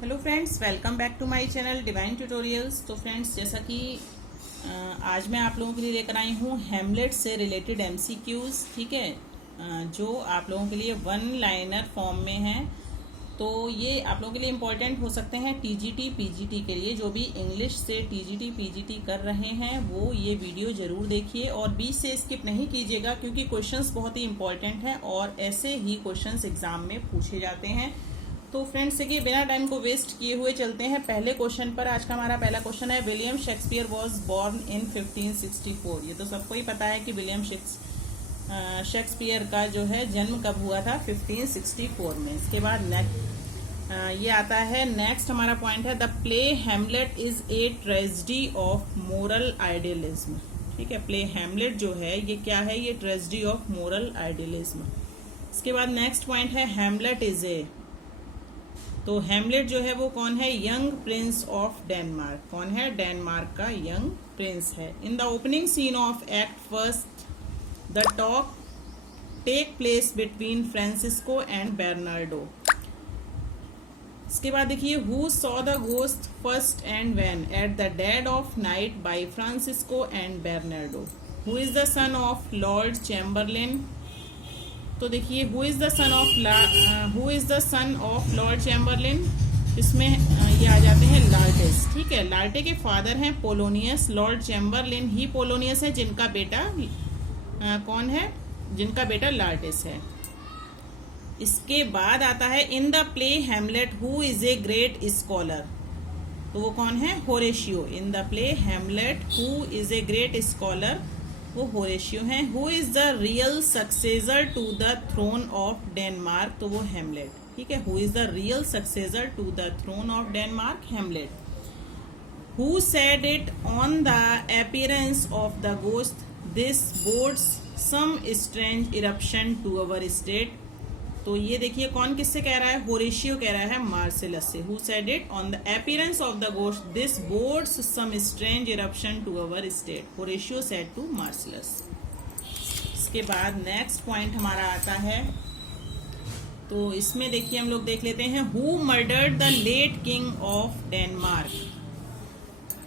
Hello friends, welcome back to my channel divine tutorials. तो friends, जैसा कि आज मैं आप लोगों के लिए लेकर आई हूँ हैमलेट से रिलेटेड एमसीक्यूज। ठीक है, जो आप लोगों के लिए वन लाइनर फॉर्म में हैं। तो ये आप लोगों के लिए इम्पोर्टेंट हो सकते हैं टीजीटी पीजीटी के लिए। जो भी इंग्लिश से टीजीटी पीजीटी कर रहे हैं वो ये वीडियो ज़रूर देखिए और बीच से स्किप नहीं कीजिएगा, क्योंकि क्वेश्चंस बहुत ही इंपॉर्टेंट हैं और ऐसे ही क्वेश्चंस एग्जाम में पूछे जाते हैं। तो फ्रेंड्स, देखिए बिना टाइम को वेस्ट किए हुए चलते हैं पहले क्वेश्चन पर। आज का हमारा पहला क्वेश्चन है, William Shakespeare was born in 1564। ये तो सबको ही पता है कि विलियम शेक्सपियर का जो है जन्म कब हुआ था, 1564 में। इसके बाद ये आता है नेक्स्ट हमारा पॉइंट है, the play Hamlet is a tragedy of moral idealism. ठीक है, प्ले हैमलेट जो है ये क्या है, ये ट्रेजेडी ऑफ मोरल आइडियलिज्म। इसके बाद नेक्स्ट पॉइंट है, हैमलेट इज ए, तो हैमलेट जो है वो कौन है, यंग प्रिंस ऑफ डेनमार्क। कौन है, डेनमार्क का यंग प्रिंस है। In the opening scene of act first the talk take place between Francisco and Bernardo. इसके बाद देखिए, who saw the ghost first and when, at the dead of night by Francisco and Bernardo. Who is the son of Lord Chamberlain. तो देखिए, who is the son of Lord Chamberlain, इसमें ये आ जाते हैं लार्टेस। ठीक है, लार्टे के फादर हैं पोलोनियस, लॉर्ड चैम्बरलिन ही पोलोनियस है जिनका बेटा कौन है, जिनका बेटा लार्टेस है। इसके बाद आता है, in the play Hamlet who is a great scholar. तो वो कौन है, Horatio. In the play Hamlet who is a great scholar, वो होरेशियो हैं। Who is the real successor to the throne of Denmark, तो वो हैमलेट। ठीक है, who is the real successor to the throne of Denmark, Hamlet. Who said it on the appearance of the ghost, this bodes some strange eruption to our state. तो ये देखिए कौन किससे कह रहा है, होरेशियो कह रहा है मार्सेलस से। Who said it on the appearance of the ghost, this bodes some strange eruption to our state, Horatio said to Marcellus. इसके बाद नेक्स्ट पॉइंट हमारा आता है, तो इसमें देखिए हम लोग देख लेते हैं, who murdered the late king of Denmark.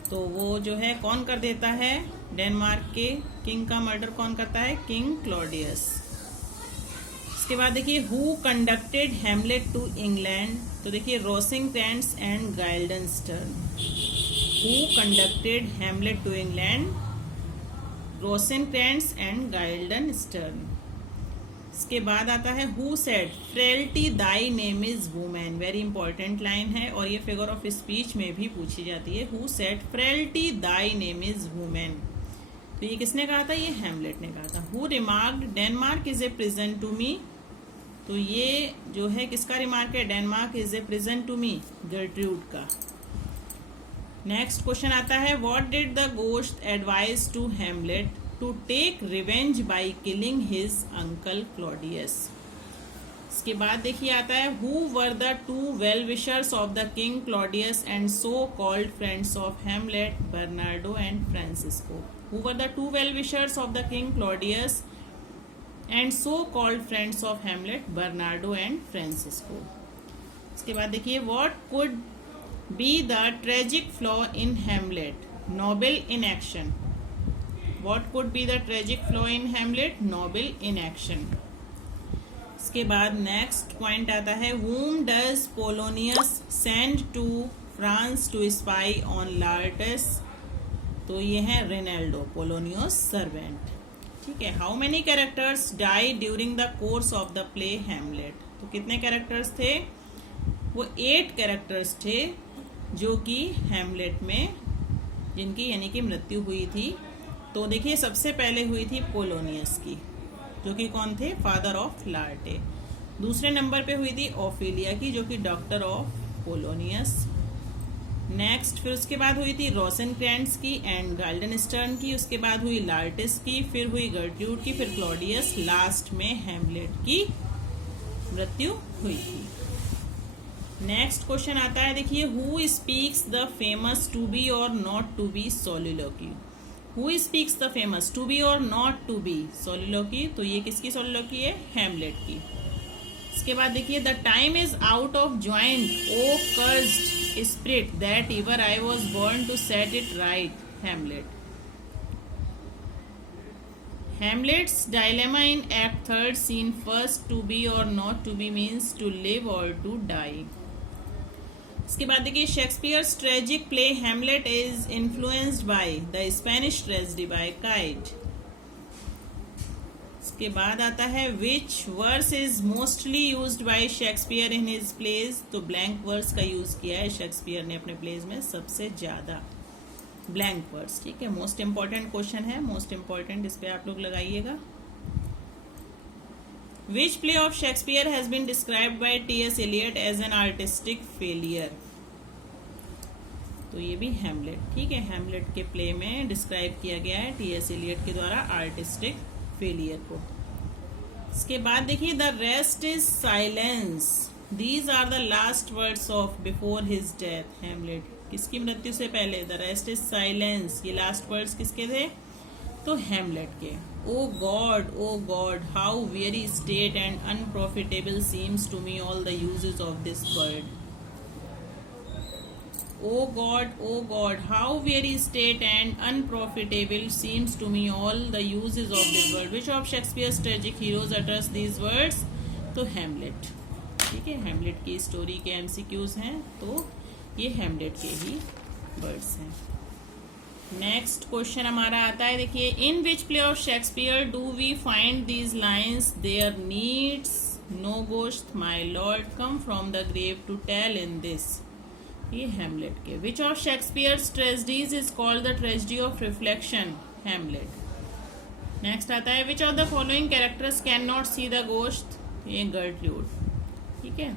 तो वो जो है कौन कर देता है, डेनमार्क के किंग का मर्डर कौन करता है, किंग क्लॉडियस। इसके बाद देखिए, who conducted Hamlet to England. तो देखिए, Rosencrantz and Guildenstern. Who conducted Hamlet to England, Rosencrantz and Guildenstern. इसके बाद आता है, who said frailty thy name is woman. Very important line है और ये फिगर ऑफ स्पीच में भी पूछी जाती है। Who said frailty thy name is women, तो ये किसने कहा था, ये हैमलेट ने कहा था। Who remarked Denmark is a prison to me. तो ये जो है किसका रिमार्क है, Denmark is a prison to me, Gertrude का। नेक्स्ट क्वेश्चन आता है, what did the ghost advise to Hamlet to take revenge by killing his uncle Claudius. इसके बाद देखिए आता है, who were the two well wishers of the king Claudius and so called friends of Hamlet, Bernardo and Francisco. Who were the two well-wishers of the king Claudius and so-called friends of Hamlet, Bernardo and Francisco. इसके बाद देखिए, what could be the tragic flaw in Hamlet? Noble inaction. What could be the tragic flaw in Hamlet? Noble inaction. इसके बाद next point आता है, whom does Polonius send to France to spy on Laertes? तो ये है Ronaldo, पोलोनियोस servant. ठीक है, how many characters die during the course of the play Hamlet. तो कितने कैरेक्टर्स थे, वो 8 कैरेक्टर्स थे जो कि हैमलेट में जिनकी यानी कि मृत्यु हुई थी। तो देखिए, सबसे पहले हुई थी पोलोनियस की, जो कि कौन थे, फादर ऑफ लार्टे। दूसरे नंबर पे हुई थी ओफेलिया की, जो कि डॉक्टर ऑफ पोलोनियस। नेक्स्ट फिर उसके बाद हुई थी रोसेनक्रैंस की एंड गाइल्डनस्टर्न की। उसके बाद हुई लार्टिस की, फिर हुई गर्ट्रूड की, फिर क्लॉडियस, लास्ट में हैमलेट की मृत्यु हुई थी। नेक्स्ट क्वेश्चन आता है, देखिए, who speaks the famous to be or not to be soliloquy. Who speaks the famous to be or not to be soliloquy, तो ये किसकी सोलिलोक्वी है, हैमलेट की। इसके बाद देखिए, the time is out of joint, O cursed spirit that ever I was born to set it right, Hamlet. Hamlet's dilemma in Act 3, Scene 1, to be or not to be means to live or to die. इसके बाद देखिए, Shakespeare's tragic play Hamlet is influenced by the Spanish tragedy by Kyd. इसके बाद आता है which verse is mostly used by Shakespeare in his plays, तो blank verse का use किया है शेक्सपियर ने अपने प्लेज में सबसे ज्यादा, ब्लैंक वर्ड्स। ठीक है, मोस्ट इंपॉर्टेंट क्वेश्चन है, मोस्ट इंपॉर्टेंट, इस पे आप लोग लगाइएगा। Which play of Shakespeare has been described by T S. Eliot as an artistic failure, तो ये भी हेमलेट। ठीक है, हेमलेट के प्ले में डिस्क्राइब किया गया है टी.एस. एलियट के द्वारा आर्टिस्टिक फेलियर को। इसके बाद देखिए, the rest is silence, these are the last words of before his death, Hamlet. किसकी मृत्यु से पहले, द रेस्ट इज साइलेंस, ये लास्ट वर्ड्स किसके थे, तो हेमलेट के। O God how very stale and unprofitable seems to me all the uses of this world, O God how very stale and unprofitable seems to me all the uses of this world, which of Shakespeare's tragic heroes utters these words, तो हेमलेट। ठीक है, हेमलेट की story के MCQs हैं, तो ये Hamlet के ही वर्ड्स हैं। नेक्स्ट क्वेश्चन हमारा आता है, देखिए, in which play of Shakespeare do we find these lines, there needs no ghost my lord come from the grave to tell in this, ये हेमलेट के। Which of Shakespeare's tragedies is called the tragedy of reflection, Hamlet. Next आता है, which of the following characters can not see the ghost, ये Gertrude. ठीक है,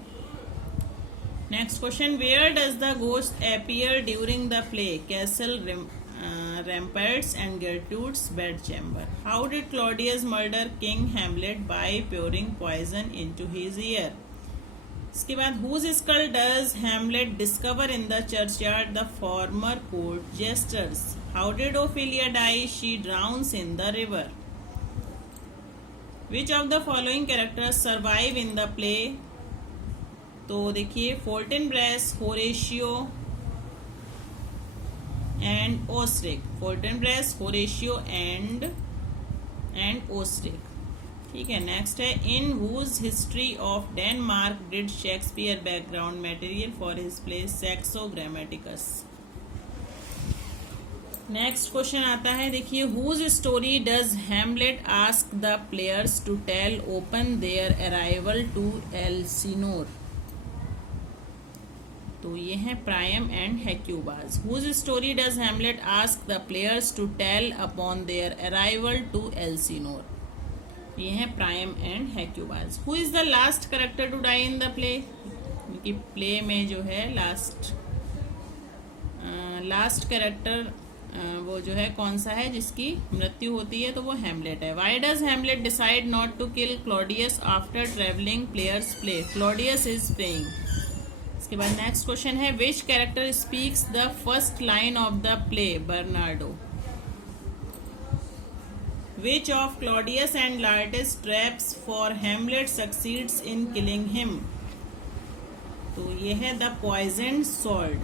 next question, where does the ghost appear during the play, castle, ramparts and Gertrude's bed chamber. How did Claudius murder King Hamlet by pouring poison into his ear. इसके बाद, whose skull does Hamlet discover in the churchyard, the former court jester's. How did Ophelia die, she drowns in the river. Which of the following characters survive in the play, तो देखिए, Fortinbras, Horatio and Osric, Fortinbras, Horatio and Osric. ठीक है, next है, in whose history of Denmark did Shakespeare background material for his play Saxo Grammaticus. Next question आता है, देखिए, whose story does Hamlet ask the players to tell upon their arrival to Elsinore, तो ये है Priam and Hecuba's. Whose story does Hamlet ask the players to tell upon their arrival to Elsinore, ये है Priam and Hecuba's. Who is the last character to die in the play, क्योंकि play में जो है last character वो जो है कौन सा है जिसकी मृत्यु होती है, तो वो हेमलेट है। Why does Hamlet decide not to kill Claudius after travelling players play, Claudius is playing. इसके बाद नेक्स्ट क्वेश्चन है, which character speaks the first line of the play, Bernardo. Which of Claudius and Laertes traps for Hamlet succeeds in killing him, तो ये है the poison sword.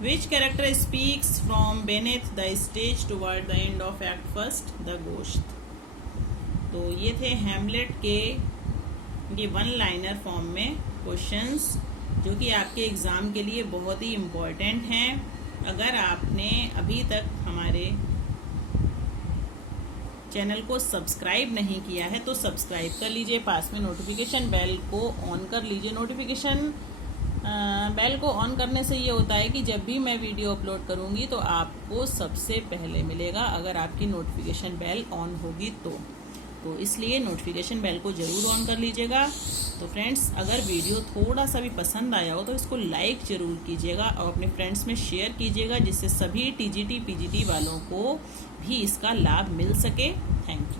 Which character speaks from beneath the stage toward the end of act first, the ghost. तो ये थे हेमलेट के ये one liner form में questions, जो कि आपके एग्ज़ाम के लिए बहुत ही इम्पोर्टेंट हैं। अगर आपने अभी तक हमारे चैनल को सब्सक्राइब नहीं किया है तो सब्सक्राइब कर लीजिए, पास में नोटिफिकेशन बेल को ऑन कर लीजिए। नोटिफिकेशन बेल को ऑन करने से ये होता है कि जब भी मैं वीडियो अपलोड करूँगी तो आपको सबसे पहले मिलेगा, अगर आपकी नोटिफिकेशन बेल ऑन होगी तो इसलिए नोटिफिकेशन बेल को ज़रूर ऑन कर लीजिएगा। तो फ्रेंड्स, अगर वीडियो थोड़ा सा भी पसंद आया हो तो इसको लाइक ज़रूर कीजिएगा और अपने फ्रेंड्स में शेयर कीजिएगा, जिससे सभी टीजीटी पीजीटी वालों को भी इसका लाभ मिल सके। Thank you.